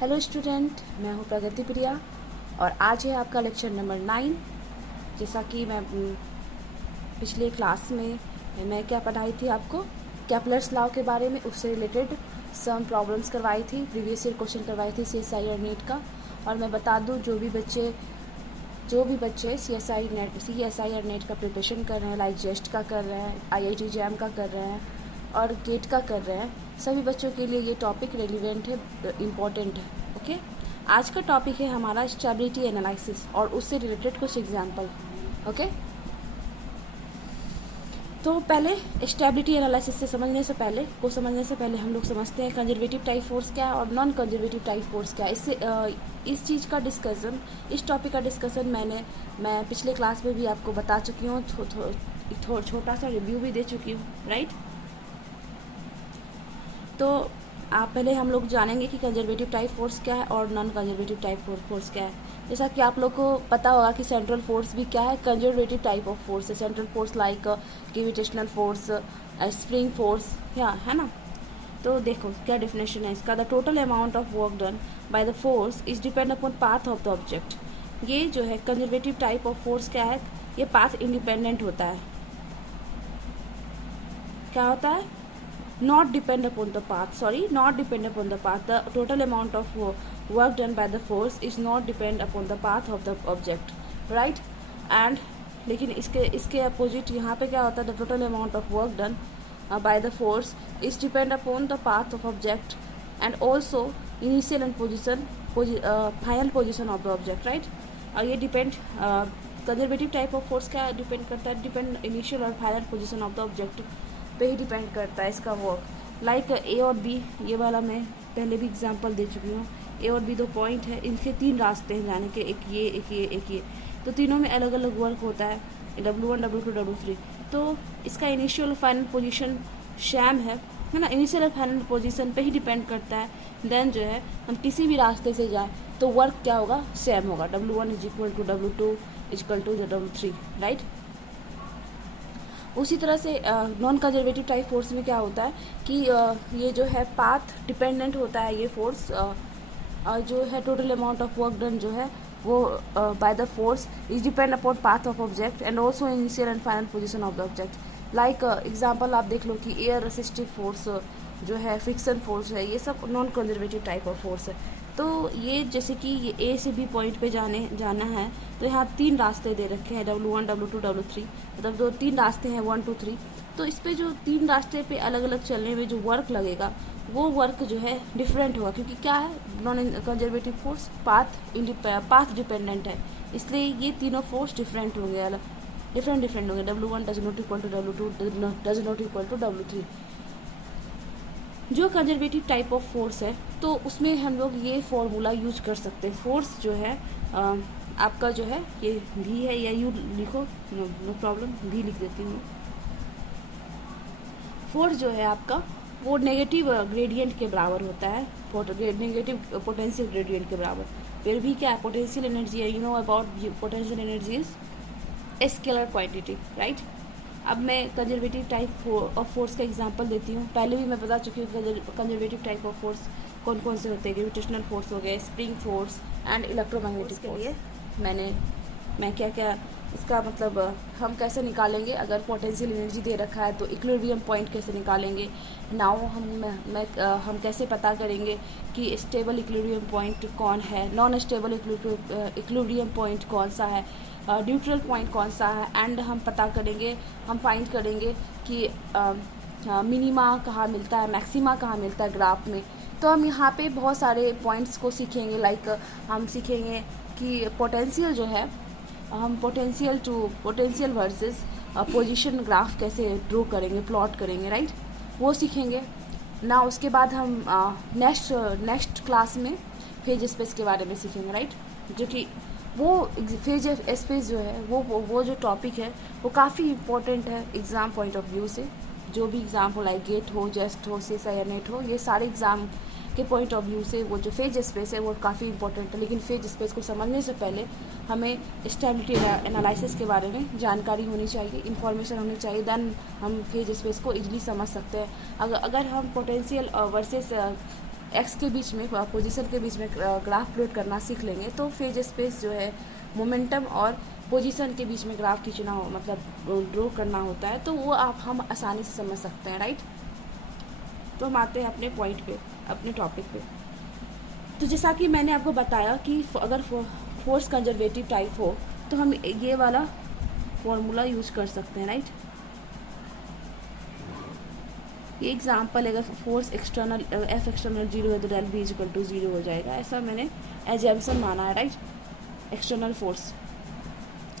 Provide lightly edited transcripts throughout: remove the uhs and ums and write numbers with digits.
Hello student, मैं हूँ प्रगति प्रिया और आज है आपका लेक्चर नंबर 9। जैसा कि मैं पिछले क्लास में मैं क्या पढ़ाई थी आपको, केपलर्स लॉ के बारे में, उससे रिलेटेड सम प्रॉब्लम्स करवाई थी, प्रीवियस ईयर क्वेश्चन करवाई थी CSI और नीट का। और मैं बता दूँ जो भी बच्चे CSI और नेट का प्रिपरेशन कर रहे हैं, लाइक जेस्ट का कर रहे हैं, IIT जैम का कर रहे हैं और गेट का कर रहे हैं, सभी बच्चों के लिए ये टॉपिक रेलिवेंट है, इम्पॉर्टेंट है। ओके, आज का टॉपिक है हमारा स्टेबिलिटी एनालिसिस और उससे रिलेटेड कुछ एग्जांपल। ओके, तो पहले स्टेबिलिटी एनालिसिस से समझने से पहले हम लोग समझते हैं कंजर्वेटिव टाइप फोर्स क्या है और नॉन कंजर्वेटिव टाइप फोर्स क्या है। इससे इस चीज़ का डिस्कशन, इस टॉपिक का डिस्कशन मैं पिछले क्लास में भी आपको बता चुकी हूँ, छोटा सा रिव्यू भी दे चुकी हूँ, राइट। तो पहले हम लोग जानेंगे कि कंजर्वेटिव टाइप फोर्स क्या है और नॉन कंजर्वेटिव टाइप फोर्स क्या है। जैसा कि आप लोग को पता होगा कि सेंट्रल फोर्स भी क्या है, कंजर्वेटिव टाइप ऑफ फोर्स है। Central force like gravitational force, spring force, है ना। तो देखो क्या डेफिनेशन है इसका। The total amount of work done by the force is depend upon path of the object. ये जो है कंजर्वेटिव टाइप ऑफ फोर्स क्या है, ये पाथ इंडिपेंडेंट होता है। क्या होता है? not depend upon the path. The total amount of work done by the force is not depend upon the path of the object, right? And लेकिन इसके अपोजिट यहाँ पे क्या होता है, the total amount of work done by the force is depend upon the path of object and also initial and final position of the object, right? और ये depend conservative type of force क्या depend करता है, depend initial और final position of the object पे ही depend करता है इसका वर्क। लाइक A और B, ये वाला मैं पहले भी एग्जांपल दे चुकी हूँ। A और B दो पॉइंट है, इनके तीन रास्ते हैं जाने के, एक ये, तो तीनों में अलग अलग वर्क होता है, W1, W2, W3। तो इसका इनिशियल और फाइनल पोजीशन सेम है ना, इनिशियल और फाइनल पोजीशन पे ही डिपेंड करता है। देन जो है हम किसी भी रास्ते से जाएँ तो वर्क क्या होगा, सेम होगा। W1 is equal to W2 equal to W3, right. उसी तरह से नॉन कंजर्वेटिव टाइप फोर्स में क्या होता है कि ये जो है पाथ डिपेंडेंट होता है। ये फोर्स जो है total amount of work done जो है वो by the force is depend upon path of object and also initial and final position of the object. Like example आप देख लो कि एयर रेसिस्टिव फोर्स जो है, फ्रिक्शन फोर्स है, ये सब non conservative type of force है। तो ये जैसे कि ये A से B पॉइंट पे जाना है तो यहाँ तीन रास्ते दे रखे हैं, W1, W2, W3, मतलब दो तीन रास्ते हैं, 1, 2, 3। तो इस पे जो तीन रास्ते पे अलग अलग चलने में जो वर्क लगेगा वो वर्क जो है डिफरेंट होगा, क्योंकि क्या है, non conservative force path dependent है, इसलिए ये तीनों फोर्स डिफरेंट होंगे, डिफरेंट होंगे। W1 does not equal to W2 does not equal to W3। जो कंजर्वेटिव टाइप ऑफ फोर्स है तो उसमें हम लोग ये फॉर्मूला यूज कर सकते हैं। फोर्स जो है आपका जो है ये V है, या यू लिखो, नो प्रॉब्लम, V लिख देती हूँ। फोर्स जो है आपका वो नेगेटिव ग्रेडियंट के बराबर होता है, नेगेटिव पोटेंशियल ग्रेडियंट के बराबर। फिर भी क्या है, पोटेंशियल एनर्जी है, you know about potential energy is scalar quantity, right. अब मैं कंजर्वेटिव टाइप ऑफ फोर्स का एग्जांपल देती हूँ। पहले भी मैं बता चुकी हूँ कंजर्वेटिव टाइप ऑफ फोर्स कौन कौन से होते हैं। ग्रेविटेशनल फोर्स हो गए, spring force and electromagnetic force. के लिए मैं क्या क्या इसका मतलब हम कैसे निकालेंगे, अगर पोटेंशियल एनर्जी दे रखा है तो इक्विलिब्रियम पॉइंट कैसे निकालेंगे। नाउ हम कैसे पता करेंगे कि स्टेबल इक्विलिब्रियम पॉइंट कौन है, नॉन स्टेबल इक्विलिब्रियम पॉइंट कौन सा है, न्यूट्रल पॉइंट कौन सा है, एंड हम हम फाइंड करेंगे कि मिनिमा कहाँ मिलता है, मैक्सिमा कहाँ मिलता है ग्राफ में। तो हम यहाँ पे बहुत सारे पॉइंट्स को सीखेंगे। लाइक हम सीखेंगे कि पोटेंशियल जो है, हम पोटेंशियल वर्सेस पोजीशन ग्राफ कैसे ड्रॉ करेंगे, प्लॉट करेंगे, राइट, वो सीखेंगे ना। उसके बाद हम नेक्स्ट क्लास में फेज स्पेस के बारे में सीखेंगे, राइट, जो कि वो फेज स्पेस जो है वो जो टॉपिक है वो काफ़ी इंपॉर्टेंट है एग्ज़ाम पॉइंट ऑफ व्यू से। जो भी एग्ज़ाम हो, लाइक गेट हो, जेस्ट हो, CSI या नेट हो, ये सारे एग्ज़ाम के पॉइंट ऑफ व्यू से वो जो फेज स्पेस है वो काफ़ी इंपॉर्टेंट है। लेकिन फेज स्पेस को समझने से पहले हमें स्टेबिलिटी एनालिसिस के बारे में जानकारी होनी चाहिए, इन्फॉर्मेशन होनी चाहिए, देन हम फेज स्पेस को इजीली समझ सकते हैं। अगर हम पोटेंशियल वर्सेस एक्स के बीच में, पोजीशन के बीच में ग्राफ प्लॉट करना सीख लेंगे तो फेज स्पेस जो है मोमेंटम और पोजीशन के बीच में ग्राफ खींचना हो, मतलब ड्रॉ करना होता है, तो वो हम आसानी से समझ सकते हैं, राइट। तो हम आते हैं अपने पॉइंट पे, अपने टॉपिक पे। तो जैसा कि मैंने आपको बताया कि अगर फोर्स कंजर्वेटिव टाइप हो तो हम ये वाला फॉर्मूला यूज कर सकते हैं, राइट। ये एग्जाम्पल है, अगर फोर्स एक्सटर्नल एफ एक्सटर्नल 0 है तो डेल बी इक्वल टू 0 हो जाएगा, ऐसा मैंने एजम्पशन माना है, राइट। एक्सटर्नल फोर्स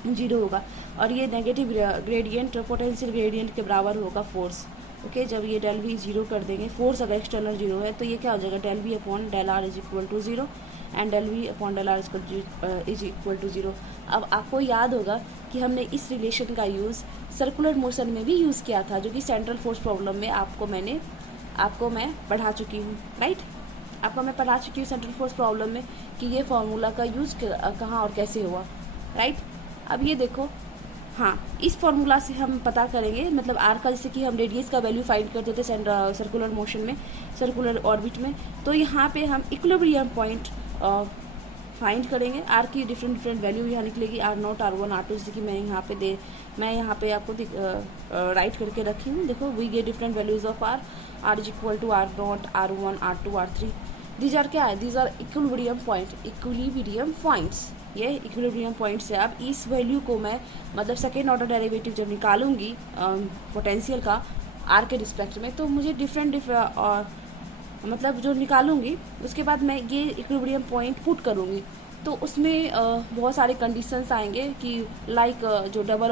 0 होगा और ये नेगेटिव ग्रेडियंट पोटेंशियल ग्रेडियंट के बराबर होगा फोर्स, ओके। जब ये डेल बी 0 कर देंगे, फोर्स अगर एक्सटर्नल 0 है तो ये क्या हो जाएगा, del B upon del R is equal to 0 and del B upon del R is equal to 0। अब आपको याद होगा कि हमने इस रिलेशन का यूज़ सर्कुलर मोशन में भी यूज़ किया था, जो कि सेंट्रल फोर्स प्रॉब्लम में आपको मैं पढ़ा चुकी हूँ, राइट। आपको मैं पढ़ा चुकी हूँ सेंट्रल फोर्स प्रॉब्लम में कि ये फार्मूला का यूज़ कहाँ और कैसे हुआ, राइट। अब ये देखो, हाँ, इस फार्मूला से हम पता करेंगे, मतलब आर का, जैसे कि हम रेडियस का वैल्यू फाइंड करते थे सर्कुलर मोशन में, सर्कुलर ऑर्बिट में, तो यहाँ पे हम इक्विलिब्रियम पॉइंट फाइंड करेंगे। आर की डिफरेंट वैल्यू यहाँ निकलेगी, R0, R1, R2, जैसे कि मैं यहाँ पे आपको राइट करके रखी हूँ। देखो, we get different values of R is equal to R0, R1, R2, R3। These are क्या है, दीज आर इक्विलिब्रियम पॉइंट्स। ये इक्विलिब्रियम पॉइंट्स है। अब इस वैल्यू को मैं, मतलब सेकेंड ऑर्डर डेरिवेटिव जब निकालूंगी पोटेंशियल का आर के रिस्पेक्ट में, तो मुझे डिफरेंट मतलब जो निकालूंगी उसके बाद मैं ये इक्विलिब्रियम पॉइंट पुट करूंगी, तो उसमें बहुत सारे कंडीशंस आएंगे कि लाइक जो डबल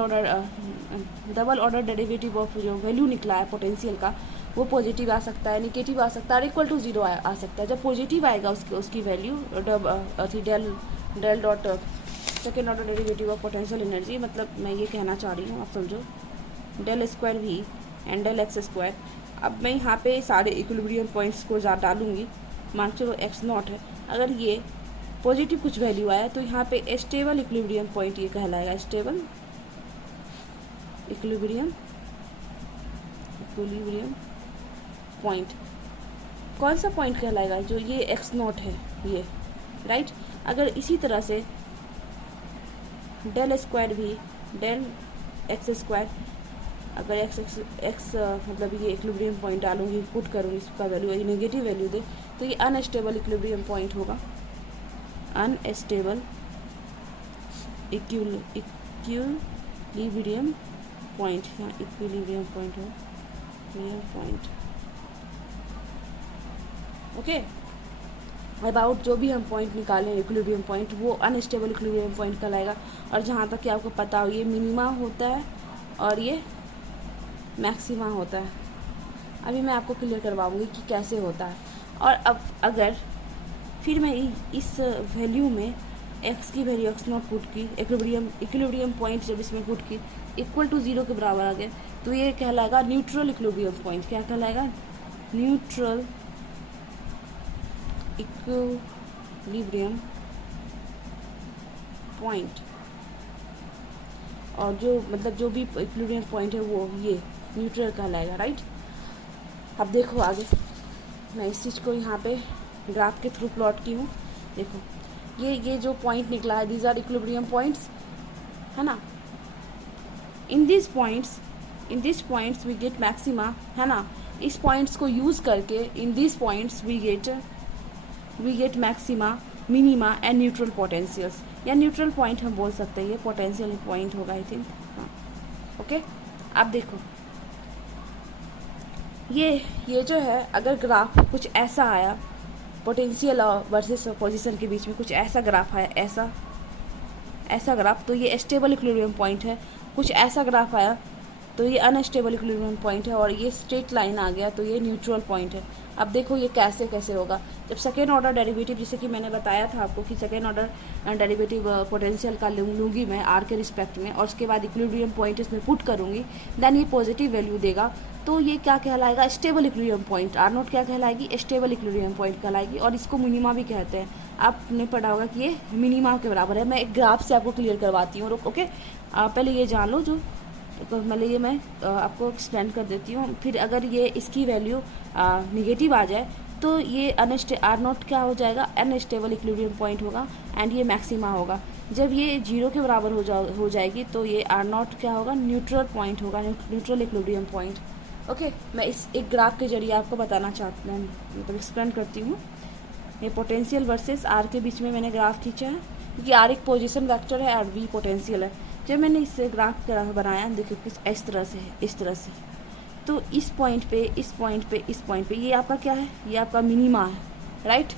ऑर्डर डेरिवेटिव ऑफ जो वैल्यू निकला है पोटेंशियल का, वो पॉजिटिव आ सकता है, निगेटिव आ सकता है और इक्वल टू 0 आ सकता है। जब पॉजिटिव आएगा उसकी value del dot second order derivative of potential energy, मतलब मैं ये कहना चाह रही हूँ, आप समझो, del square V and del X square. अब मैं यहाँ पे सारे इक्विलिब्रियम पॉइंट्स को डालूंगी, मान चलो x0 है, अगर ये पॉजिटिव कुछ वैल्यू आया तो यहाँ पे स्टेबल इक्विलिब्रियम पॉइंट ये कहलाएगा, स्टेबल इक्विलिब्रियम पॉइंट। कौन सा पॉइंट कहलाएगा, जो ये x0 है ये, राइट। अगर इसी तरह से डेल स्क्वायर भी डेल एक्स स्क्वायर, अगर एक्स मतलब ये इक्विलिब्रियम पॉइंट डालूंगी, पुट करूँगी, इसका वैल्यू नेगेटिव वैल्यू दे, तो ये अनस्टेबल इक्विलिब्रियम पॉइंट होगा, अनस्टेबल इक्विलिब्रियम पॉइंट, यहाँ इक्विलिब्रियम पॉइंट हो, ओके। अबाउट जो भी हम पॉइंट निकालें इक्विलिब्रियम पॉइंट, वो अनस्टेबल इक्विलिब्रियम पॉइंट कहलाएगा। और जहाँ तक कि आपको पता हो, ये मिनिमा होता है और ये मैक्सिमा होता है। अभी मैं आपको क्लियर करवाऊंगी कि कैसे होता है। और अब अगर फिर मैं इस वैल्यू में x की वैल्यू x0 पुट की, इक्विलिब्रियम पॉइंट जब इसमें पुट की इक्वल टू 0 के बराबर आ गया, तो ये कहलाएगा न्यूट्रल इक्विलिब्रियम पॉइंट। क्या कहलाएगा, न्यूट्रल इक्विलिब्रियम पॉइंट। और जो मतलब जो भी इक्विलिब्रियम पॉइंट है वो ये न्यूट्रल कहलाएगा, राइट। अब देखो आगे, मैं इस चीज़ को यहाँ पे ग्राफ के थ्रू प्लॉट की हूँ। देखो ये जो पॉइंट निकला है, दीज आर इक्विलिब्रियम पॉइंट्स, है ना। In this points we get maxima, है ना। इस पॉइंट्स को यूज़ करके in this points we get maxima, minima and neutral potentials, या न्यूट्रल पॉइंट हम बोल सकते हैं, ये पोटेंशियल पॉइंट होगा आई थिंक, हाँ, ओके। अब देखो ये जो है, अगर ग्राफ कुछ ऐसा आया, पोटेंशियल वर्सेस पोजीशन के बीच में कुछ ऐसा ग्राफ आया, ऐसा ग्राफ, तो ये स्टेबल इक्विलिब्रियम पॉइंट है। कुछ ऐसा ग्राफ आया तो ये अनस्टेबल इक्विलिब्रियम पॉइंट है। और ये स्ट्रेट लाइन आ गया तो ये न्यूट्रल पॉइंट है। अब देखो ये कैसे होगा, जब सेकेंड ऑर्डर डेरिवेटिव, जैसे कि मैंने बताया था आपको कि सेकेंड ऑर्डर डेरिवेटिव पोटेंशियल का लूँगी मैं आर के रिस्पेक्ट में, और उसके बाद इक्विलिब्रियम पॉइंट इसमें पुट करूँगी, देन ये पॉजिटिव वैल्यू देगा, तो ये क्या कहलाएगा, stable equilibrium point. Or not क्या कहलाएगी, स्टेबल इक्विलिब्रियम पॉइंट कहलाएगी। और इसको मिनिमा भी कहते हैं। आपने पढ़ा होगा कि ये मिनिमा के बराबर है। मैं एक ग्राफ से आपको क्लियर करवाती हूँ, ओके। पहले ये जान लो, जो तो पहले ये मैं आपको एक्सप्लेन कर देती हूँ। फिर अगर ये इसकी वैल्यू निगेटिव आ जाए तो तो ये आर नॉट क्या हो जाएगा, अनस्टेबल इक्विलिब्रियम पॉइंट होगा एंड ये मैक्सिमा होगा। जब ये 0 के बराबर हो जाएगी तो ये आर नॉट क्या होगा, न्यूट्रल पॉइंट होगा, न्यूट्रल इक्विलिब्रियम पॉइंट। ओके, मैं इस एक ग्राफ के जरिए आपको बताना चाहती हूँ, मतलब एक्सप्लेन करती हूँ। ये पोटेंशियल वर्सेस आर के बीच में मैंने ग्राफ खींचा है, क्योंकि आर एक पोजीशन वेक्टर है और वी पोटेंशियल है। जब मैंने इससे ग्राफ बनाया, देखिए किस इस तरह से है, इस तरह से, तो इस पॉइंट पे, इस पॉइंट पे, इस पॉइंट पे ये आपका क्या है, ये आपका मिनिमा है, राइट,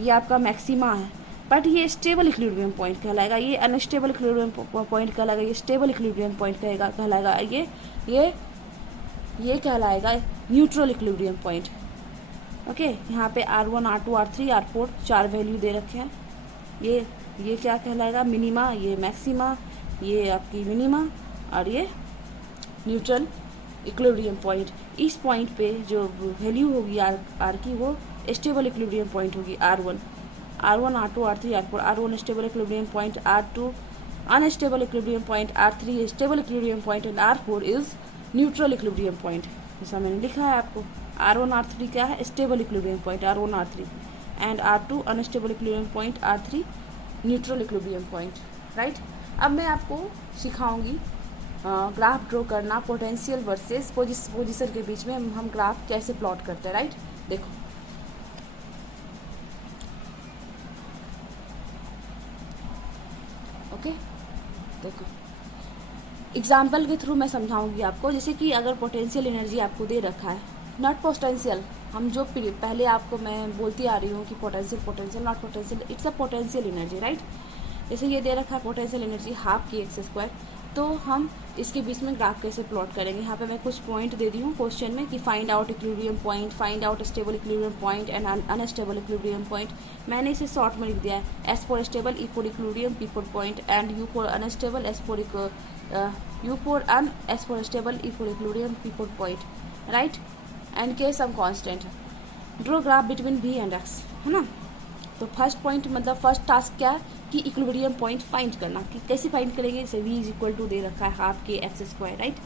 ये आपका मैक्सिमा है, बट ये स्टेबल इक्विलिब्रियम पॉइंट कहलाएगा, ये अनस्टेबल इक्विलिब्रियम पॉइंट कहलाएगा, ये स्टेबल इक्विलिब्रियम पॉइंट कहलाएगा, ये कहलाएगा न्यूट्रल इक्विलिब्रियम पॉइंट। ओके, यहाँ पे R1, R2, R3, R4 4 value दे रखे हैं। ये क्या कहलाएगा, मिनिमा, ये मैक्सिमा, ये आपकी मिनिमा और ये न्यूट्रल इक्विलिब्रियम पॉइंट। इस पॉइंट पे जो वैल्यू होगी आर की, वो स्टेबल इक्विलिब्रियम पॉइंट होगी R1, R2, R3, R4। R1 stable equilibrium point, R2 unstable equilibrium point, R3 stable equilibrium point and R4 is neutral equilibrium point. जैसा मैंने लिखा है आपको, R1, R3 क्या है, stable equilibrium point R1, R3 and R2 unstable equilibrium point, R3 neutral equilibrium point, right. अब मैं आपको सिखाऊंगी ग्राफ ड्रॉ करना पोटेंशियल वर्सेस पोजीशन के बीच में हम ग्राफ कैसे प्लॉट करते हैं, राइट। देखो, ओके, देखो एग्जाम्पल के थ्रू मैं समझाऊंगी आपको। जैसे कि अगर पोटेंशियल एनर्जी आपको दे रखा है, नॉट पोटेंशियल, हम जो पहले आपको मैं बोलती आ रही हूँ कि potential not potential, it's a potential energy, right. जैसे ये दे रखा है पोटेंशियल एनर्जी हाफ की एक्स स्क्वायर, तो हम इसके बीच में ग्राफ कैसे प्लॉट करेंगे। यहाँ पे मैं कुछ पॉइंट दे दी हूँ क्वेश्चन में कि find out equilibrium point, find out stable equilibrium point and unstable equilibrium point. मैंने इसे शॉर्ट में लिख दिया है, S for stable, E for equilibrium, P for point and U for unstable, S for stable, E for equilibrium, P for point, right, and K some constant. Draw graph between V and X, है ना। तो first point मतलब first task क्या है कि equilibrium point find करना। कि कैसे फाइंड करेंगे, जैसे v इज इक्वल टू दे रखा है हाफ के एक्स स्क्वायर, राइट।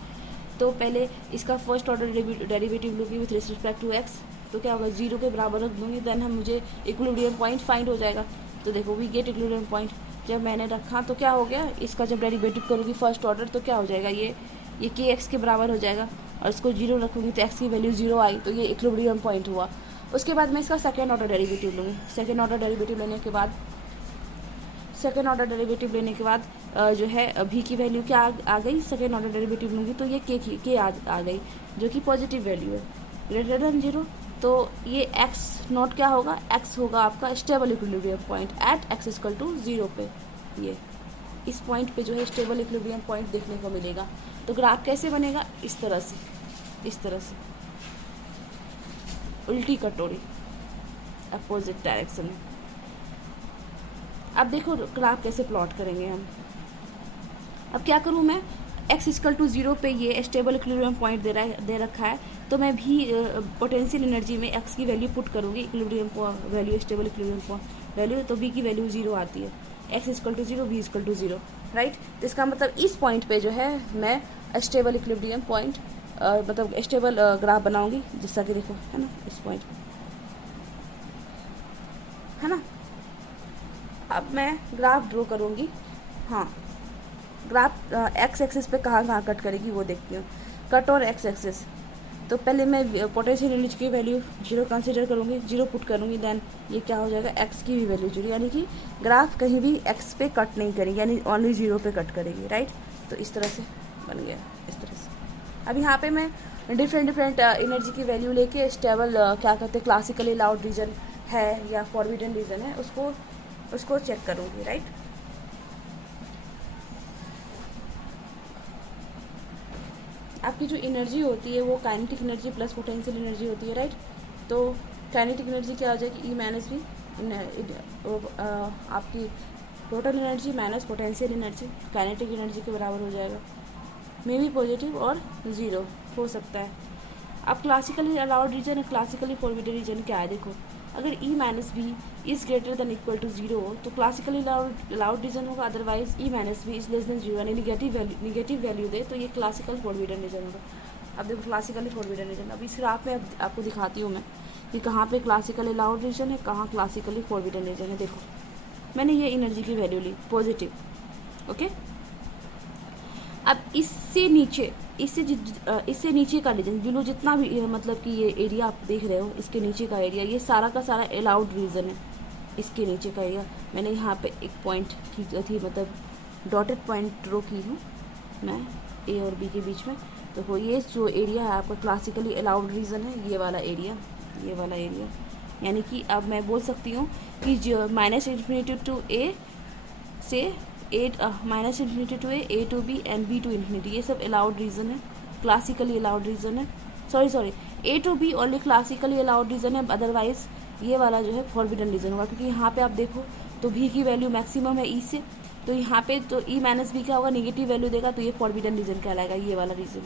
तो पहले इसका फर्स्ट ऑर्डर डेरिवेटिव लूँगी विथ रिस्पेक्ट टू एक्स, तो क्या होगा, 0 के बराबर रख दूँगी, देन हम मुझे इक्विलिब्रियम पॉइंट फाइंड हो जाएगा। तो देखो वी गेट इक्विलिब्रियम पॉइंट, जब मैंने रखा तो क्या हो गया, इसका जब डेरिवेटिव करूँगी फर्स्ट ऑर्डर तो क्या हो जाएगा, ये के एक्स के बराबर हो जाएगा, और इसको 0 रखूँगी तो एक्स की वैल्यू 0 आई, तो ये इक्विलिब्रियम पॉइंट हुआ। उसके बाद मैं इसका सेकेंड ऑर्डर डेरिवेटिव लूँगी। सेकेंड ऑर्डर डेरिवेटिव लेने के बाद जो है भी की वैल्यू क्या आ गई, सेकेंड ऑर्डर डेरिवेटिव लूँगी तो ये के आ गई, जो कि पॉजिटिव वैल्यू है, ग्रेटर देन 0। तो ये एक्स नॉट क्या होगा, एक्स होगा आपका stable equilibrium point at X equal to 0 पे। ये इस पॉइंट पे जो है स्टेबल इक्विलिब्रियम पॉइंट देखने को मिलेगा। तो ग्राफ कैसे बनेगा, इस तरह से उल्टी कटोरी, अपोजिट डायरेक्शन में। अब देखो ग्राफ कैसे प्लॉट करेंगे हम। अब क्या करूँ मैं, x इक्वल टू 0 पे ये स्टेबल इक्विलिब्रियम पॉइंट दे रखा है, तो मैं भी पोटेंशियल एनर्जी में x की वैल्यू पुट करूँगी, equilibrium value, stable equilibrium value, तो v की वैल्यू 0 आती है, x equal to 0, v equal to 0, right. तो इसका मतलब इस पॉइंट पे जो है मैं स्टेबल इक्विलिब्रियम पॉइंट मतलब स्टेबल ग्राफ बनाऊंगी, जैसा कि देखो है ना, इस पॉइंट है ना। अब मैं ग्राफ ड्रॉ करूंगी। हाँ, ग्राफ एक्स एक्सिस पे कहाँ कट करेगी वो देखती हूँ। कट और एक्स एक्सिस, तो पहले मैं पोटेंशियल एनर्जी की वैल्यू 0 कंसीडर करूँगी, 0 पुट करूँगी, देन ये क्या हो जाएगा, एक्स की भी वैल्यू 0, यानी कि ग्राफ कहीं भी एक्स पे कट नहीं करेगी, यानी ओनली 0 पे कट करेगी, राइट। तो इस तरह से बन गया, इस तरह से। अब यहाँ पे मैं डिफरेंट एनर्जी की वैल्यू लेके स्टेबल क्या कहते हैं, क्लासिकली अलाउड रीजन है या फॉरबिडन रीजन है, उसको चेक करूँगी, राइट। आपकी जो एनर्जी होती है वो kinetic energy plus potential energy होती है, राइट। तो काइनेटिक एनर्जी क्या हो जाएगी, ई माइनस वी, आपकी total energy minus potential energy kinetic energy के बराबर हो जाएगा। मे बी पॉजिटिव और 0 हो सकता है। अब classically allowed region, classically forbidden region क्या है, देखो अगर E minus B is greater than equal to 0 तो क्लासिकली अलाउड रीजन होगा, otherwise E minus B is less than 0 यानी निगेटिव वैल्यू दे तो ये क्लासिकल फॉरबिडन रीजन होगा। अब देखो क्लासिकली फॉरबिडन रीजन, अब इस ग्राफ में आपको दिखाती हूँ मैं कि कहाँ पे क्लासिकल अलाउड रीजन है, कहाँ क्लासिकली फॉरबिडन रीजन है। देखो मैंने ये एनर्जी की वैल्यू ली पॉजिटिव, ओके। अब इससे नीचे का रीजन बिलो जितना भी मतलब कि ये एरिया आप देख रहे हो, इसके नीचे का एरिया, ये सारा का सारा अलाउड रीजन है। इसके नीचे का एरिया मैंने यहाँ पे एक पॉइंट की थी, मतलब डॉटेड पॉइंट ड्रॉ की हूँ मैं ए और बी के बीच में। तो ये जो एरिया है आपका क्लासिकली अलाउड रीजन है, ये वाला एरिया, ये वाला एरिया। यानी कि अब मैं बोल सकती हूँ कि जो -∞ टू ए से -∞ to A to B and B to infinity, ये सब अलाउड रीजन है, क्लासिकली अलाउड रीजन है। Sorry A to B only classically allowed region है, अदरवाइज ये वाला जो है फॉरबिडन रीजन होगा। क्योंकि यहाँ पे आप देखो तो भी की वैल्यू मैक्सिमम है ई से, तो यहाँ पे तो ई माइनस बी क्या होगा, निगेटिव वैल्यू देगा, तो ये फॉरबिडन रीजन कहलाएगा, ये वाला रीजन।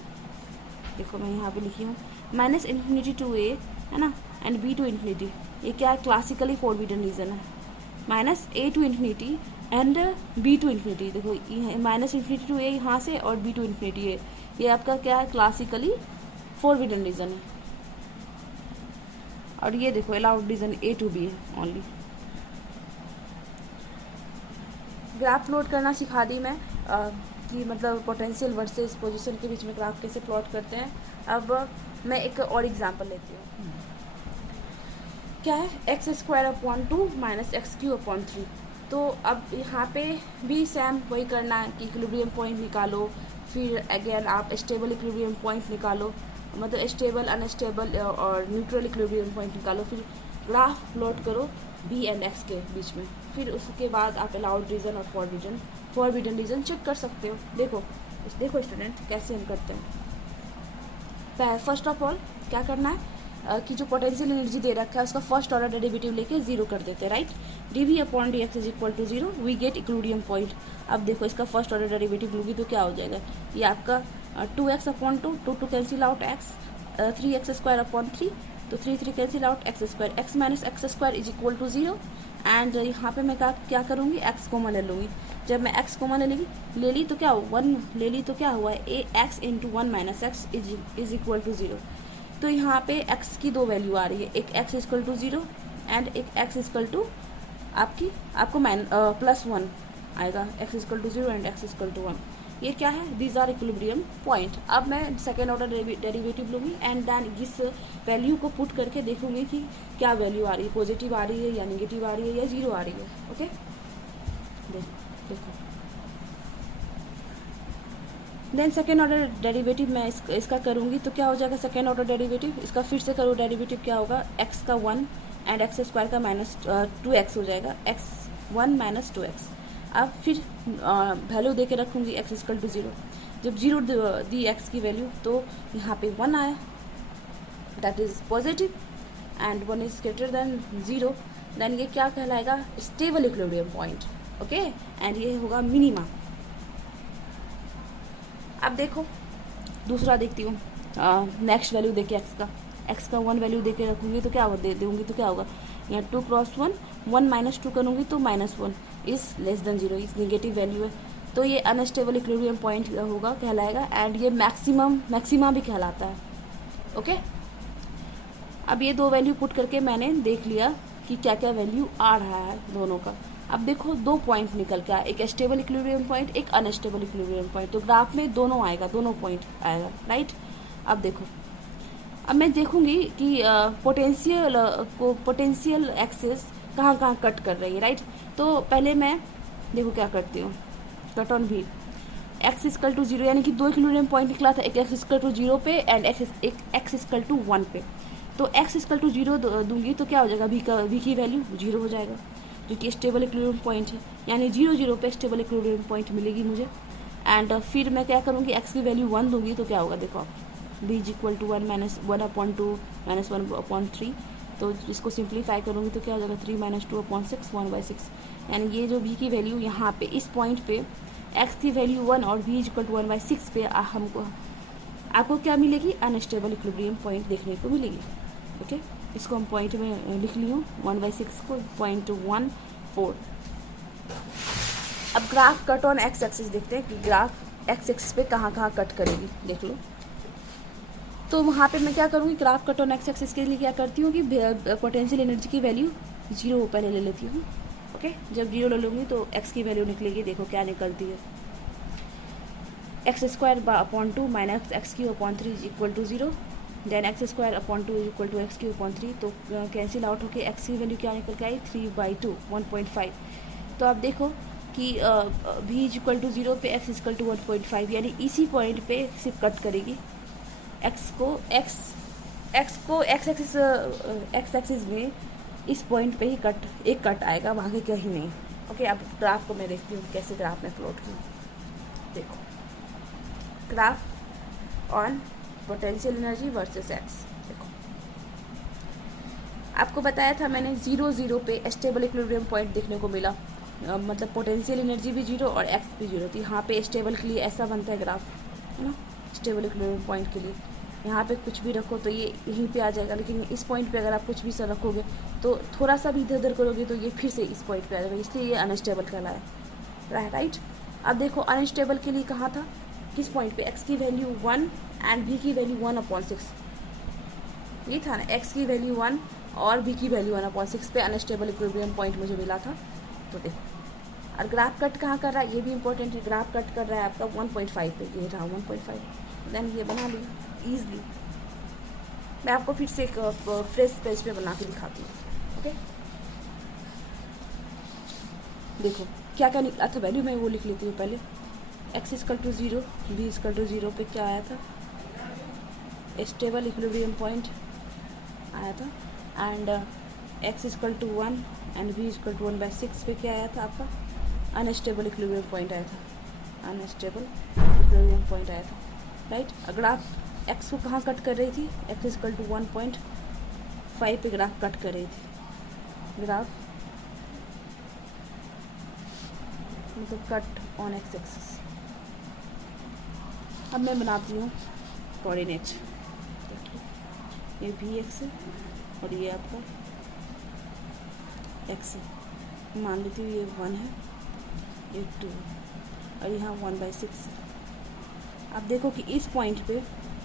देखो मैं यहाँ पे लिखी हूँ -∞ टू ए है ना, एंड बी टू इन्फिनिटी, ये क्या है, क्लासिकली फॉरबिडन रीजन है। -a to infinity and b to infinity, देखो -∞ टू ए यहाँ से और b टू इन्फिनिटी है, ये आपका क्या है, क्लासिकली फॉरबिडन रीजन है। और ये देखो allowed region a to b है ओनली। ग्राफ प्लॉट करना सिखा दी मैं कि मतलब पोटेंशियल वर्सेस पोजीशन के बीच में ग्राफ कैसे प्लॉट करते हैं। अब मैं एक और एग्जांपल लेती हूँ, क्या है, x² - x³ तो अब यहाँ पे भी सेम वही करना है कि इक्विलिब्रियम पॉइंट निकालो, फिर अगेन आप स्टेबल इक्विलिब्रियम पॉइंट निकालो, मतलब स्टेबल अनस्टेबल और न्यूट्रल इक्विलिब्रियम पॉइंट निकालो, फिर ग्राफ प्लॉट करो b एंड x के बीच में। फिर उसके बाद आप अलाउड रीजन और फॉरबिडन रीजन चेक कर सकते हो। देखो स्टूडेंट कैसे हम करते हैं। फर्स्ट ऑफ ऑल क्या करना है कि जो पोटेंशियल एनर्जी दे रखा है उसका फर्स्ट ऑर्डर डेरिवेटिव लेके जीरो कर देते हैं, right. dv/dx = 0, we get equilibrium point. अब देखो इसका फर्स्ट ऑर्डर डेरिवेटिव लूँगी तो क्या हो जाएगा, ये आपका 2x/2, 2 cancel out x, 3x² 3, तो 3 cancel out x², x - x² = 0। And यहाँ पे मैं क्या करूँगी, x कॉमन ले लूँगी। जब मैं x कॉमन ले ली तो क्या हो, 1 ले ली तो क्या हुआ, x × 1 - x = 0। तो यहाँ पे x की दो वैल्यू आ रही है, एक x = 0 एंड एक x = आपको +1 आएगा, x = 0 एंड x = 1। ये क्या है, दीज आर इक्विलिब्रियम पॉइंट। अब मैं सेकेंड ऑर्डर डेरिवेटिव लूँगी एंड देन इस वैल्यू को पुट करके देखूंगी कि क्या वैल्यू आ रही है, पॉजिटिव आ रही है या नेगेटिव आ रही है या 0 आ रही है, ओके। देखो देन सेकेंड ऑर्डर डेरिवेटिव मैं इसका करूँगी तो क्या हो जाएगा, सेकेंड ऑर्डर डेरिवेटिव इसका फिर से करो, डेरिवेटिव क्या होगा, x का 1 एंड x² का -2x हो जाएगा, x1 - 2x। अब फिर वैल्यू दे के रखूँगी x = 0। जब 0 दी x की वैल्यू तो यहाँ पे 1 आया, that is positive, and 1 is greater than 0, then ये क्या कहलाएगा, stable equilibrium point, okay. And ये होगा मिनिमा। अब देखो दूसरा देखती हूँ, नेक्स्ट वैल्यू देके x का 1 वैल्यू देके रखूँगी तो क्या दूँगी तो क्या होगा, यहाँ 2 × 1, 1 - 2 करूँगी तो -1 इज़ लेस देन 0, इस नेगेटिव वैल्यू है, तो ये अनस्टेबल इक्विलिब्रियम पॉइंट होगा कहलाएगा। एंड ये मैक्सिमा भी कहलाता है, ओके। अब ये दो वैल्यू पुट करके मैंने देख लिया कि क्या क्या वैल्यू आ रहा है दोनों का। अब देखो दो पॉइंट निकल के आया, एक स्टेबल इक्विलिब्रियम पॉइंट, एक अनस्टेबल इक्विलिब्रियम पॉइंट, तो ग्राफ में दोनों आएगा, दोनों पॉइंट आएगा, राइट। अब देखो, अब मैं देखूंगी कि पोटेंशियल एक्सेस कहाँ कट कर रही है, राइट। तो पहले मैं देखो क्या करती हूँ, कट ऑन भी x = 0, यानी कि दो इक्विलिब्रियम पॉइंट निकला था, एक x = 0 पे एंड एक x = 1 पे। तो x = 0 दूंगी तो क्या हो जाएगा, v की वैल्यू 0 हो जाएगा, जो कि स्टेबल इक्विलिब्रियम पॉइंट है, यानी 0 0 पे स्टेबल इक्विलिब्रियम पॉइंट मिलेगी मुझे। एंड फिर मैं क्या करूँगी, x की वैल्यू 1 दूंगी तो क्या होगा, देखो आप v = 1 - 1/2 - 1/3, तो इसको सिंप्लीफाई करूँगी तो क्या हो जाएगा, 3 - 2/6 1/6। यानी ये जो v की वैल्यू यहाँ पे इस पॉइंट पे x की वैल्यू 1 और v = 1/6 पे आपको क्या मिलेगी, अनस्टेबल इक्विलिब्रियम पॉइंट देखने को मिलेगी, ओके। इसको हम पॉइंट में लिख ली हूँ, 1/6 को 0.14। अब graph cut on x axis देखते हैं कि ग्राफ x एक्सिस पे कहाँ कट करेगी, देख लो। तो वहाँ पे मैं क्या करूँगी, graph cut on x axis के लिए क्या करती हूँ कि पोटेंशियल एनर्जी की वैल्यू 0 पहले ले लेती हूँ। ओके, जब 0 ले लूँगी तो एक्स की वैल्यू निकलेगी, देखो क्या निकलती है, x² minus x³ is equal to 0, then x² is equal to x³ तो कैंसिल आउट होके x की वैल्यू क्या निकल के आई 3/2 1.5। तो आप देखो कि v इज इक्वल टू 0 पे x इज इक्वल टू 1.5, यानी इसी पॉइंट पे सिर्फ कट करेगी x को x एक्सिस में इस पॉइंट पे ही एक कट आएगा, आगे कहीं नहीं। ओके, अब ग्राफ को मैं देखती हूँ कैसे ग्राफ में प्लॉट की। देखो graph on potential energy versus x. देखो आपको बताया था मैंने 0 पे स्टेबल इक्विलिब्रियम पॉइंट देखने को मिला, मतलब पोटेंशियल एनर्जी भी 0 और एक्स भी 0 थी। यहाँ पे स्टेबल के लिए ऐसा बनता है ग्राफ, है ना, स्टेबल इक्विलिब्रियम पॉइंट के लिए यहाँ पे कुछ भी रखो तो ये यहीं पे आ जाएगा, लेकिन इस पॉइंट पे अगर आप कुछ भी सा रखोगे तो थोड़ा सा भी इधर उधर करोगे तो ये फिर से इस पॉइंट पे आ जाएगा, इसलिए ये अनस्टेबल कहलाया, राइट। अब देखो अनस्टेबल के लिए कहाँ था, किस पॉइंट पे, x की वैल्यू 1 एंड v की वैल्यू 1/6, ये था ना, x की वैल्यू 1 और v की वैल्यू 1/6 पे अनस्टेबल इक्विलिब्रियम पॉइंट मुझे मिला था। तो देखो, और ग्राफ कट कहाँ कर रहा है, ये भी इंपॉर्टेंट है, ग्राफ कट कर रहा है आपका 1.5 पे, ये रहा 1.5, देन ये बना लिया ईजिली। मैं आपको फिर से एक फ्रेश पेज पे बना के दिखाती हूँ। ओके, देखो क्या क्या निकला था वैल्यू, मैं वो लिख लेती हूँ पहले। x equal to 0, v equal to 0 पे क्या आया था, स्टेबल इक्विलिब्रियम पॉइंट आया था, and x equal to 1 and v equal to 1/6 पे क्या आया था आपका, अनस्टेबल इक्विलिब्रियम पॉइंट आया था, अनस्टेबल इक्विलिब्रियम पॉइंट आया था, राइट। अगर आप x को कहाँ कट कर रही थी, x इक्वल टू 1.5 पे ग्राफ कट कर रही थी, ग्राफ मतलब कट ऑन एक्स एक्सिस। अब मैं बनाती हूँ कोऑर्डिनेट, ये भी एक्स है और ये आपका एक्स है, मान लेती हूँ ये 1 है, ये 2 और यहाँ 1/6। अब देखो कि इस पॉइंट पे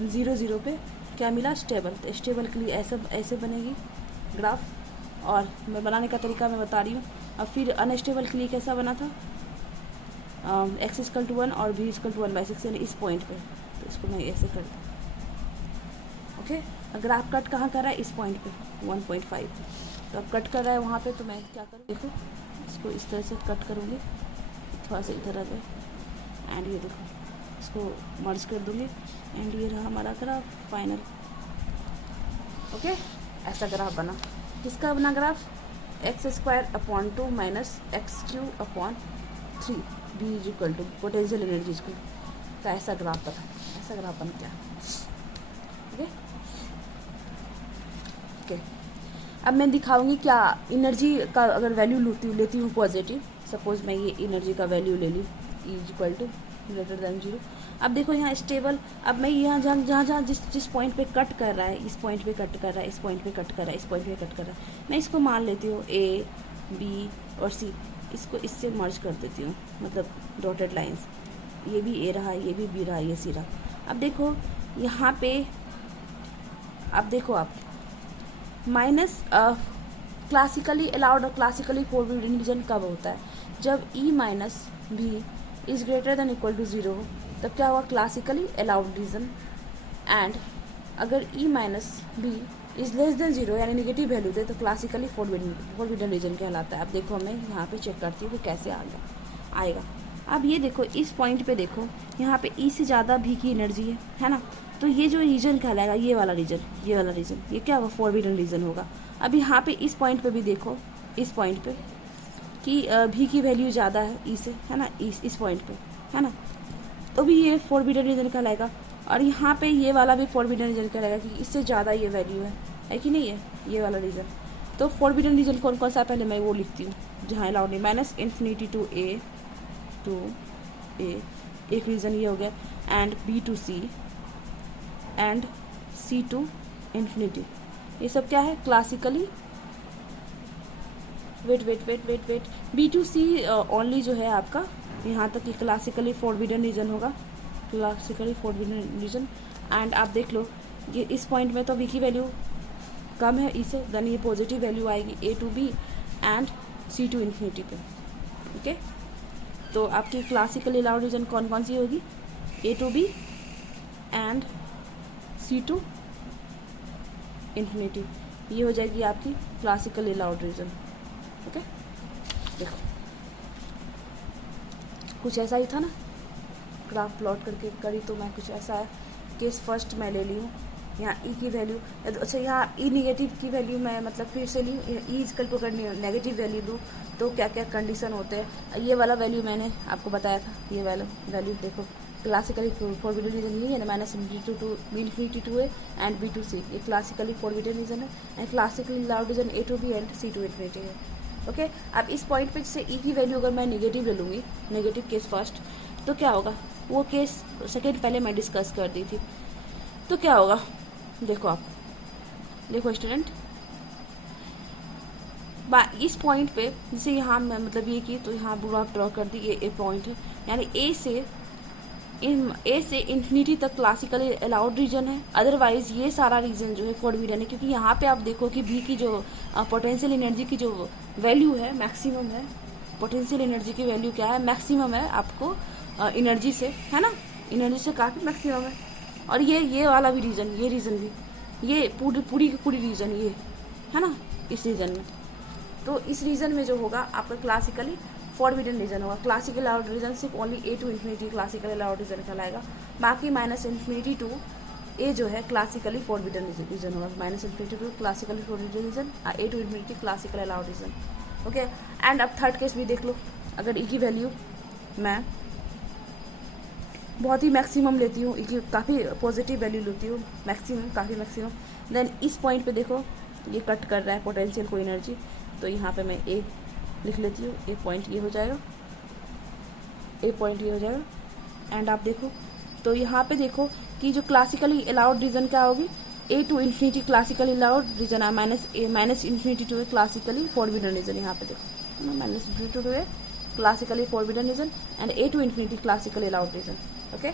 0 पे क्या मिला, स्टेबल। तो स्टेबल के लिए ऐसे बनेगी ग्राफ, और मैं बनाने का तरीका मैं बता रही हूँ। अब फिर अनस्टेबल के लिए कैसा बना था, x इक्वल टू 1 और v इक्वल टू 1/6, यानी इस पॉइंट पे, तो इसको मैं ऐसे कर दूँ। ओके, ग्राफ कट कहाँ कर रहा है, इस पॉइंट पे 1.5 पे, तो अब कट कर रहा है वहाँ पे, तो मैं क्या करूँ, देखो इसको इस तरह से कट करूँगी, थोड़ा सा इधर आ जाए, एंड ये देखो इसको मर्ज कर दूँगी, एंड ये रहा हमारा ग्राफ फाइनल। ओके, ऐसा ग्राफ बना, किसका बना graph, x² minus x³ v is equal to potential energy का ऐसा ग्राफ बना, ऐसा ग्राफ बन गया। ओके, अब मैं दिखाऊंगी क्या एनर्जी का अगर वैल्यू लेती हूँ पॉजिटिव, सपोज मैं ये एनर्जी का वैल्यू ले ली E is equal to greater than 0। अब देखो यहाँ स्टेबल, अब मैं यहाँ जहाँ जिस पॉइंट पे कट कर रहा है, इस पॉइंट पे कट कर रहा है, इस पॉइंट पे कट कर रहा है, इस पॉइंट पे कट कर रहा है, मैं इसको मान लेती हूँ A, B और C, इसको इससे मर्ज कर देती हूँ, मतलब डॉटेड लाइंस, ये भी A रहा, ये भी B रहा, ये C रहा। अब देखो यहाँ पे, अब देखो आप माइनस क्लासिकली अलाउड और क्लासिकली फोरबिडन रीजन कब होता है, जब E minus B is greater than equal to 0 हो, तब क्या हुआ, क्लासिकली अलाउड रीजन। एंड अगर E minus B is less than 0 यानी नेगेटिव वैल्यू दे, तो क्लासिकली फोरबिडन रीजन कहलाता है। अब देखो मैं यहाँ पे चेक करती हूँ कि कैसे आएगा। अब ये देखो इस पॉइंट पे देखो, यहाँ पे E से ज़्यादा भी की एनर्जी है ना, तो ये जो रीजन कहलाएगा, ये वाला रीजन ये क्या होगा, फोरबिडन रीजन होगा। अब यहाँ पे इस पॉइंट पे भी देखो, इस पॉइंट पे कि भी की वैल्यू ज़्यादा है E से, है ना, इस पॉइंट पे, है ना, तो भी ये फोरबिडन रीजन कहलाएगा। और यहाँ पे ये वाला भी फोरबिडन रीजन कहलाएगा कि इससे ज़्यादा ये वैल्यू है कि नहीं है, ये वाला रीजन। तो फोरबिडन रीजन कौन कौन सा, पहले मैं वो लिखती हूँ जहाँ अलाउड नहीं, माइनस इन्फिनिटी टू A, एक रीज़न ये हो गया, and B to C and C to infinity. ये सब क्या है, classically, wait B to C only जो है आपका यहाँ तक कि क्लासिकली फोरबिडन रीजन होगा, क्लासिकली फोरबिडन रीजन। एंड आप देख लो ये इस पॉइंट में तो v की वैल्यू कम है इससे, देन ये पॉजिटिव वैल्यू आएगी a to b and c to infinity पे। ओके, तो आपकी क्लासिकली अलाउड रीजन कौन कौन सी होगी? a to b and c to infinity, ये हो जाएगी आपकी क्लासिकली अलाउड रीजन। ओके, देखो कुछ ऐसा ही था ना, ग्राफ प्लॉट करके करी तो मैं कुछ ऐसा है। केस फर्स्ट मैं ले ली हूँ, यहाँ ई की वैल्यू, अच्छा यहाँ ई नेगेटिव की वैल्यू मैं मतलब फिर से ली, ई इजकल टू अगर नेगेटिव वैल्यू दूँ तो क्या क्या कंडीशन होते हैं। ये वाला वैल्यू मैंने आपको बताया था, ये वाला वैल्यू देखो, क्लासिकली फॉरबिडन रीजन यही है ना, minus infinity to A and B to C, ये क्लासिकली फॉरबिडन रीजन है। And classically allowed region A to B and C to infinity है। ओके, अब इस पॉइंट पे जैसे ई की वैल्यू अगर मैं नेगेटिव ले लूँगी, नेगेटिव केस फर्स्ट, तो क्या होगा? वो केस सेकेंड पहले मैं डिस्कस कर दी थी, तो क्या होगा देखो, आप देखो स्टूडेंट, इस पॉइंट पे जैसे यहाँ मैं मतलब ये की, तो यहाँ ग्राफ ड्रॉ कर दी, ये पॉइंट है, यानी ए से इन्फिनिटी तक क्लासिकली अलाउड रीजन है, अदरवाइज ये सारा रीजन जो है फॉरबिडन है। क्योंकि यहाँ पे आप देखो कि बी की जो पोटेंशियल एनर्जी की जो वैल्यू है मैक्सिमम है, पोटेंशियल एनर्जी की वैल्यू क्या है? मैक्सिमम है आपको एनर्जी से, है ना, एनर्जी से काफ़ी मैक्सिमम है। और ये वाला भी रीजन, ये रीजन भी, ये पूरी की पूरी रीजन ये है ना, इस रीजन में, तो इस रीजन में जो होगा आपका क्लासिकली फॉरबिडन रीजन होगा। क्लासिकल अलाउड रीजन सिर्फ only a to infinity classical allowed region कहलाएगा, बाकी माइनस इन्फिनिटी टू ए जो है क्लासिकली फॉरबिडन रीजन होगा। Minus infinity to classically forbidden region, A to infinity classical allowed region. Okay, and अब third case भी देख लो, अगर ई की वैल्यू मैं बहुत ही मैक्सिमम लेती हूँ, ई की काफ़ी पॉजिटिव वैल्यू लेती हूँ, मैक्सिमम काफ़ी मैक्सिमम, देन इस पॉइंट पे देखो ये कट कर रहा है पोटेंशियल को एनर्जी, तो यहाँ पे मैं ए लिख लेती हूँ, ए पॉइंट ये हो जाएगा, ए पॉइंट ये हो जाएगा। एंड आप देखो तो यहाँ पे देखो कि जो क्लासिकली अलाउड रीजन क्या होगी? A to infinity classically allowed region है, minus infinity to A classically forbidden region. यहाँ पे देखो minus infinity to A classically forbidden region and A to infinity classically allowed region. Okay,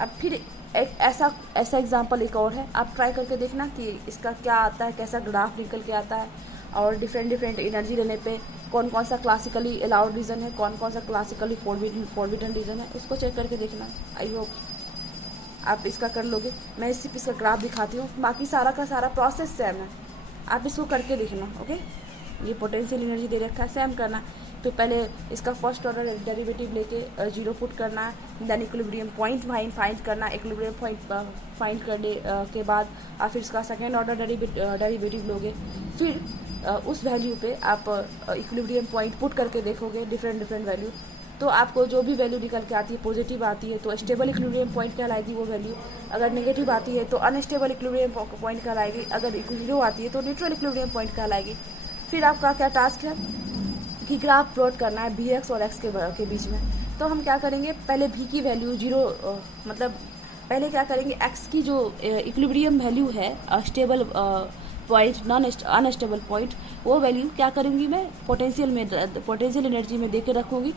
अब फिर एक ऐसा एग्जाम्पल एक और है, आप ट्राई करके देखना कि इसका क्या आता है, कैसा ग्राफ निकल के आता है, और डिफरेंट एनर्जी लेने पे कौन कौन सा क्लासिकली अलाउड रीजन है, कौन कौन सा क्लासिकली फॉरबिडन रीजन है, उसको चेक करके देखना। आई होप आप इसका कर लोगे। मैं सिर्फ इसका ग्राफ दिखाती हूँ, बाकी सारा का सारा प्रोसेस सेम है, आप इसको करके देखना। ओके, ये पोटेंशियल एनर्जी दे रखा है, सेम करना। तो पहले इसका फर्स्ट ऑर्डर डेरिवेटिव लेके जीरो पुट करना है, देन इक्विलिब्रियम पॉइंट फाइंड करना है, इक्विलिब्रियम पॉइंट फाइंड करने के बाद आप फिर इसका सेकेंड ऑर्डर डेरिवेटिव लोगे, फिर उस वैल्यू पे आप इक्विलिब्रियम पॉइंट पुट करके देखोगे डिफरेंट वैल्यू, तो आपको जो भी वैल्यू निकल के आती है, पॉजिटिव आती है तो स्टेबल इक्विलिब्रियम पॉइंट कहलाएगी वो वैल्यू, अगर नेगेटिव आती है तो अनस्टेबल इक्विलिब्रियम पॉइंट कहलाएगी, अगर जीरो आती है तो न्यूट्रल इक्विलिब्रियम पॉइंट कहलाएगी। फिर आपका क्या टास्क है कि ग्राफ प्लॉट करना है भी एक्स और एक्स के बीच में। तो हम क्या करेंगे, पहले भी की वैल्यू जीरो, मतलब पहले क्या करेंगे, एक्स की जो इक्विलिब्रियम वैल्यू है stable point non unstable point, वो वैल्यू क्या करूँगी मैं पोटेंशियल एनर्जी में दे के रखूँगी,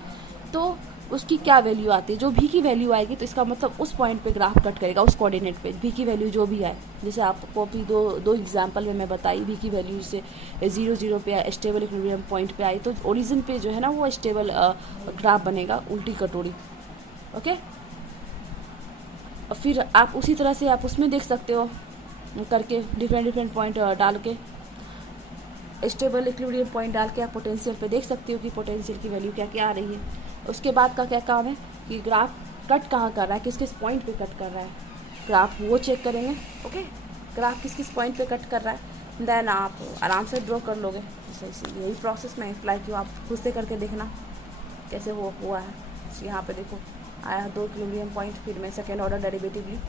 तो उसकी क्या वैल्यू आती है, जो भी की वैल्यू आएगी तो इसका मतलब उस पॉइंट पे ग्राफ कट करेगा, उस कोऑर्डिनेट पे भी की वैल्यू जो भी आए। जैसे आपको अभी दो एग्जांपल में मैं बताई, भी की वैल्यू से 0 पे स्टेबल इक्विलिब्रियम पॉइंट पे आई, तो ओरिजिन पे जो है ना वो स्टेबल ग्राफ बनेगा, उल्टी कटोरी। ओके, और फिर आप उसी तरह से आप उसमें देख सकते हो करके डिफरेंट पॉइंट डाल के, स्टेबल इक्विलिब्रियम पॉइंट डाल के आप पोटेंशियल पे देख सकते हो कि पोटेंशियल की वैल्यू क्या क्या आ रही है। उसके बाद का क्या काम है कि ग्राफ कट कहाँ कर रहा है, किस किस पॉइंट पे कट कर रहा है, ग्राफ वो चेक करेंगे। ओके, ग्राफ किस किस पॉइंट पे कट कर रहा है, देन आप आराम से ड्रॉ कर लोगे। यही प्रोसेस मैं अप्लाई किया, आप खुद से करके देखना कैसे वो हुआ है। यहाँ पे देखो आया 2 इक्विलिब्रियम पॉइंट, फिर मैं सेकेंड ऑर्डर डेरिवेटिव ली,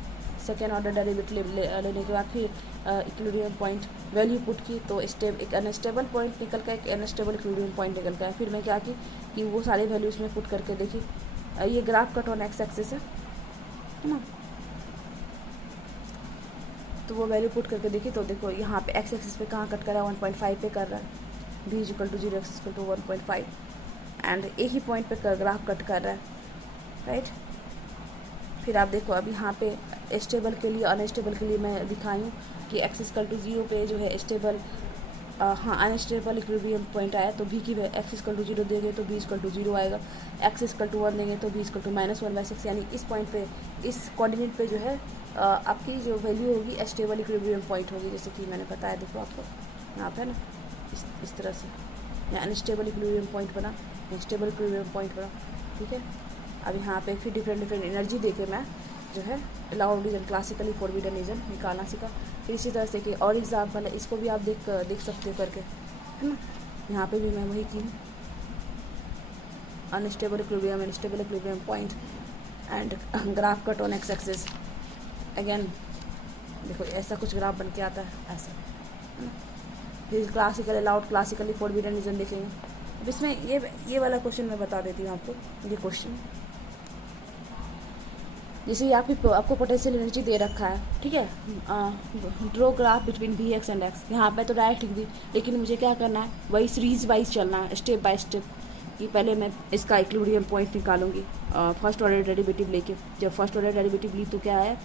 सेकेंड ऑर्डर डेरिवेटिव लेने के बाद फिर इक्विलिब्रियम पॉइंट वैल्यू पुट की, तो एक अनस्टेबल पॉइंट निकल का, एक अनस्टेबल इक्विलिब्रियम पॉइंट निकल का है। फिर मैं क्या की कि वो सारे वैल्यूज में पुट करके देखी, ये graph cut on x axis है ना, तो वो वैल्यू पुट करके देखी, तो देखो यहाँ पे एक्स एक्सिस पे कहाँ कट कर रहा है, 1.5 पे कर रहा है, b equal to 0 x equal to 1.5, and एक ही पॉइंट पे ग्राफ कट कर रहा है, राइट। फिर आप देखो अब यहाँ पे स्टेबल के लिए अनस्टेबल के लिए मैं दिखाई हूँ कि एक्स इक्वल टू 0 पे जो है स्टेबल, हाँ अनस्टेबल इक्विलिब्रियम पॉइंट आया तो भी की एक्स इक्वल टू 0 देंगे तो बी इक्वल टू 0 आएगा, एक्स इक्वल टू 1 देंगे तो बी इक्वल टू -1/6, यानी इस पॉइंट पे, इस कोऑर्डिनेट पे जो है आपकी जो वैल्यू होगी स्टेबल इक्विलिब्रियम पॉइंट होगी, जैसे कि मैंने बताया देखो आपको यहाँ पे ना इस तरह से यहाँ अनस्टेबल इक्विलिब्रियम पॉइंट बना, स्टेबल इक्विलिब्रियम पॉइंट बना, ठीक है। अब यहाँ पे फिर डिफरेंट एनर्जी देके मैं जो है allowed region, classically forbidden region निकालना सीखा। फिर इसी तरह से कि और एग्जाम्पल है, इसको भी आप देख सकते हो करके, है ना। यहाँ पे भी मैं वही की unstable equilibrium, unstable equilibrium point and graph cut on x axis. Again देखो ऐसा कुछ ग्राफ बन के आता है ऐसा, है ना। फिर classical allowed, classically forbidden region देखेंगे। अब इसमें ये वाला क्वेश्चन मैं बता देती हूँ आपको। ये क्वेश्चन जैसे ये आपको पोटेंशियल एनर्जी दे रखा है, ठीक है, draw graph between v x and x. यहाँ पे तो डायरेक्ट लिख दी, लेकिन मुझे क्या करना है, वही सीरीज वाइज चलना है, स्टेप बाय स्टेप। कि पहले मैं इसका इक्विलिब्रियम पॉइंट निकालूंगी फर्स्ट ऑर्डर डेरिवेटिव लेके। जब फर्स्ट ऑर्डर डेरिवेटिव ली तो क्या है,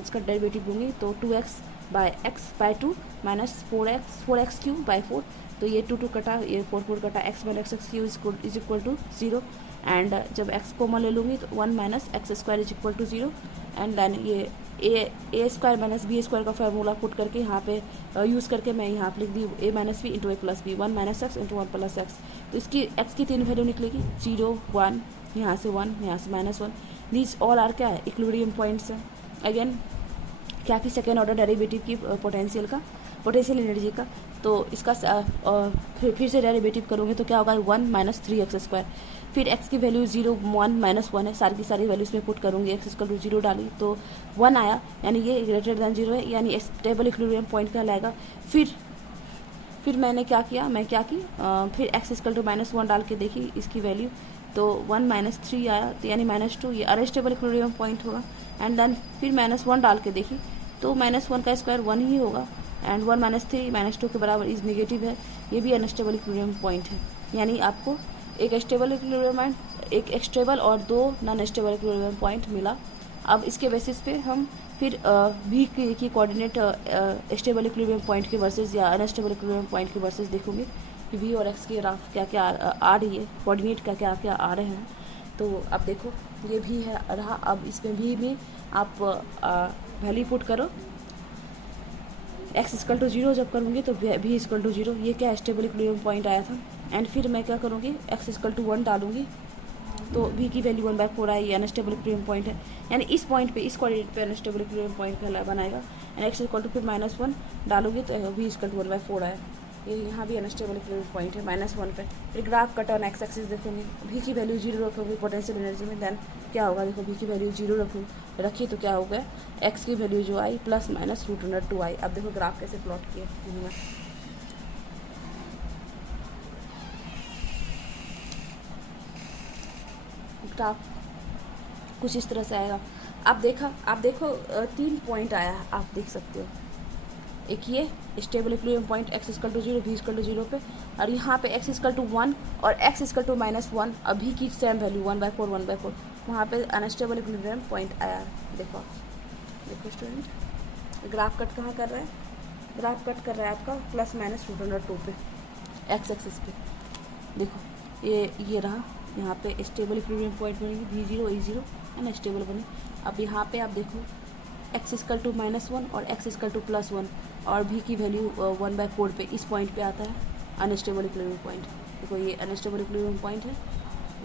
इसका डेरिवेटिव लूँगी तो 2x/x/2 -4x/4x³ 4। तो ये 2 कटा, ये 4 कटा, x - x³ is equal to 0। And जब x कॉमन ले लूँगी तो 1 - x² is equal to 0। And then ये a² - b² का फार्मूला पुट करके यहाँ पे यूज़ करके मैं यहाँ पे लिख दी a - b into a + b, 1 - x into 1 + x। तो इसकी x की 3 वैल्यू निकलेगी, 0 1, यहाँ से 1, यहाँ से -1। दीज ऑल आर क्या है, इक्विलिब्रियम पॉइंट्स है। अगेन क्या कि सेकेंड ऑर्डर डेरिवेटिव की पोटेंशियल एनर्जी का, तो इसका फिर से डेरिवेटिव करोगे तो क्या होगा, 1 - 3x²। फिर x की वैल्यू 0 1 -1 है, सारी की सारी वैल्यूज में पुट करूँगी, x इक्वल टू 0 डाली तो 1 आया, यानी ये ग्रेटर दैन 0 है, यानी स्टेबल इक्विलिब्रियम पॉइंट कहलाएगा। फिर मैंने क्या किया, फिर x इक्वल टू -1 डाल के देखी इसकी वैल्यू, तो 1 - 3 आया, तो यानी -2, ये अनस्टेबल इक्विलिब्रियम पॉइंट होगा। एंड देन फिर -1 डाल के देखी तो -1 का स्क्वायर 1 ही होगा। एंड 1 - 3 -2 के बराबर इज नेगेटिव है, ये भी अनस्टेबल इक्विलिब्रियम पॉइंट है। यानी आपको एक स्टेबल इक्विलिब्रियम पॉइंट, एक स्टेबल और 2 नॉन स्टेबल इक्विलिब्रियम पॉइंट मिला। अब इसके बेसिस पे हम फिर भी की कोऑर्डिनेट स्टेबल इक्विलिब्रियम पॉइंट के वर्सेस या अनस्टेबल इक्विलिब्रियम पॉइंट के वर्सेस देखोगे कि वी और एक्स की ग्राफ क्या क्या आ रही है, कोऑर्डिनेट क्या क्या आ रहे हैं। तो अब देखो ये भी है रहा, अब इसमें भी आप वैल्यू पुट करो, x इक्वल टू 0 जब करूँगी तो v इक्वल टू 0, ये क्या स्टेबल इक्विलिब्रियम पॉइंट आया था। एंड फिर मैं क्या करूँगी, x इक्वल टू 1 डालूंगी तो v की वैल्यू 1/4 आई, ये अनस्टेबल इक्विलिब्रियम पॉइंट है। यानी इस पॉइंट पे, इस कोऑर्डिनेट पे अनस्टेबल इक्विलिब्रियम पॉइंट बनाएगा। एंड x इक्वल टू फिर -1 डालूंगी तो v इक्वल टू 1/4 आया, ये यहाँ भी अनस्टेबल इक्विलिब्रियम पॉइंट है -1 पे। फिर graph cut on x axis देखेंगे, v की वैल्यू 0 रखोगे पोटेंशियल एनर्जी में, देन क्या होगा, देखो v की वैल्यू 0 रखी तो क्या हो गया, x की वैल्यू जो आई ±√2 आई। अब देखो ग्राफ कैसे प्लॉट किया मैं, ग्राफ कुछ इस तरह से आएगा। आप देखो 3 पॉइंट आया है, आप देख सकते हो। एक ये stable equilibrium point x equal to 0, v equal to 0 पे, और यहाँ पे x इक्वल टू 1 और x इक्वल टू -1, अभी की सेम वैल्यू 1/4 वहाँ पे अनस्टेबल इक्विलिब्रियम पॉइंट आया है। देखो स्टूडेंट, ग्राफ कट कहाँ कर रहा है, ग्राफ कट कर रहा है आपका ±√2 पे x एक्सिस पे। देखो ये रहा, यहाँ पे स्टेबल इक्विलिब्रियम पॉइंट बनेगी, v0 e0 है ना, स्टेबल बने। अब यहाँ पे आप देखो x इक्वल टू -1 और x इक्वल टू +1 और v की वैल्यू 1/4 पे, इस पॉइंट पे आता है अनस्टेबल इक्विलिब्रियम पॉइंट। देखो ये अनस्टेबल इक्विलिब्रियम पॉइंट है,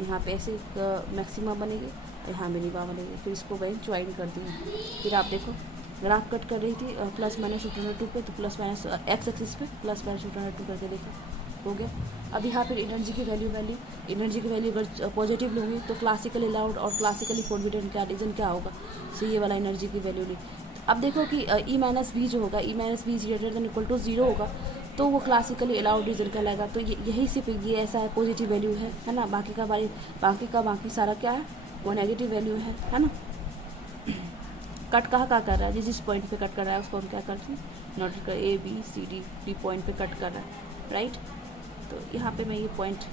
यहाँ पे ऐसे एक मैक्सिमा बनेगी और यहाँ मिनिमा बनेगी, फिर इसको मैं ज्वाइन कर दी। फिर आप देखो ग्राफ कट कर रही थी ±√2 पे, तो x एक्सिस पे ±√2 करके देखो हो गया। अब यहाँ पर एनर्जी की वैल्यू अगर पॉजिटिव लूँगी तो क्लासिकली अलाउड और क्लासिकली फॉरबिडन का रीजन क्या होगा, सो ये वाला एनर्जी की वैल्यू ली। अब देखो कि E-v जो होगा, E-v > 0 होगा, तो वो क्लासिकली अलाउड रीजन कहलाएगा। तो यही सिर्फ ये ऐसा है, पॉजिटिव वैल्यू है ना, बाकी सारा क्या है, वो नेगेटिव वैल्यू है ना। कट कहाँ कर रहा है, जिस पॉइंट पे कट कर रहा है उसको हम क्या करते हैं, नोट कर A B C D point पे कट कर रहा है, राइट। तो यहाँ पे मैं ये पॉइंट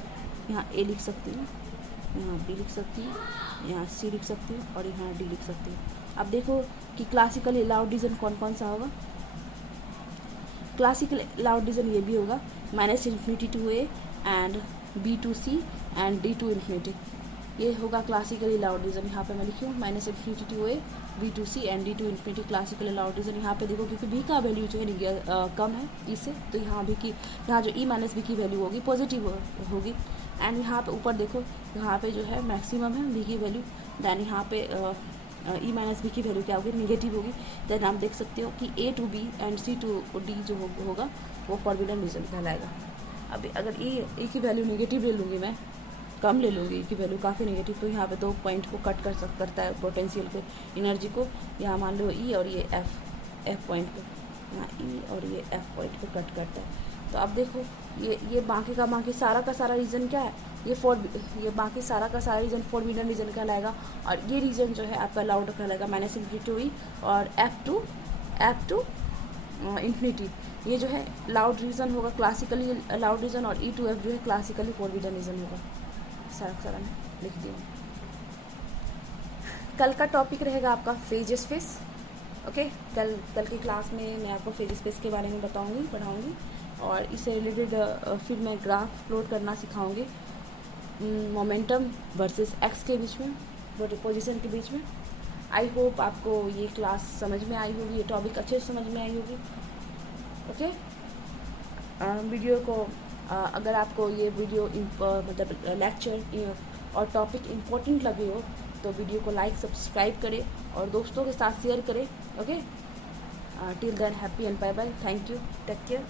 यहाँ A लिख सकती हूँ, यहाँ B लिख सकती हूँ, यहाँ C लिख सकती हूँ और यहाँ D लिख सकती हूँ। अब देखो कि क्लासिकली अलाउड डिवीज़न कौन कौन सा होगा। क्लासिकल अलाउड डिवीज़न ये भी होगा -∞ to A and B to C and D to ∞। ये होगा क्लासिकली अलाउड डिवीज़न। यहाँ पे मैं लिखी हूँ -∞ to A, B to C and D to ∞, classical allowed division. यहाँ पे देखो क्योंकि B का वैल्यू जो है कम है इससे, तो यहाँ B की, यहाँ जो E माइनस B की वैल्यू होगी पॉजिटिव होगी। एंड यहाँ पे ऊपर देखो, यहाँ पे जो है मैक्सिमम है B की वैल्यू, दैन यहाँ पे E माइनस B की वैल्यू क्या होगी, निगेटिव होगी। देन आप देख सकते हो कि A to B and C to D जो होगा वो फॉरबिडन रीजन कहलाएगा। अब अगर E की वैल्यू निगेटिव ले लूँगी, मैं कम ले लूँगी की वैल्यू काफ़ी नेगेटिव, तो यहाँ पे 2 पॉइंट को कट करता है पोटेंशियल के एनर्जी को। यहाँ मान लो E और ये F पॉइंट को, यहाँ E और ये F पॉइंट को कट करता है। तो अब देखो ये बाकी सारा का सारा रीजन क्या है, ये बाकी सारा का सारा रीजन फॉरबिडन रीजन कहलाएगा। और ये रीजन जो है आपका अलाउड कहलाएगा -∞ to E और F to ∞। ये जो है अलाउड रीजन होगा क्लासिकली अलाउड रीजन, और E to F जो है क्लासिकली फॉरबिडन रीजन होगा। सारा मैं लिख दी हूँ। कल का टॉपिक रहेगा आपका फेज स्पेस। ओके, कल की क्लास में मैं आपको फेज स्पेस के बारे में पढ़ाऊँगी और इससे रिलेटेड फिर मैं ग्राफ प्लॉट करना सिखाऊंगी मोमेंटम वर्सेस एक्स के बीच में, पोजीशन के बीच में। आई होप आपको ये क्लास समझ में आई होगी, ये टॉपिक अच्छे से समझ में आई होगी। ओके, वीडियो को अगर आपको ये वीडियो मतलब लेक्चर और टॉपिक इम्पोर्टेंट लगे हो तो वीडियो को लाइक सब्सक्राइब करें और दोस्तों के साथ शेयर करें। Okay, till then happy and bye bye, thank you, take care.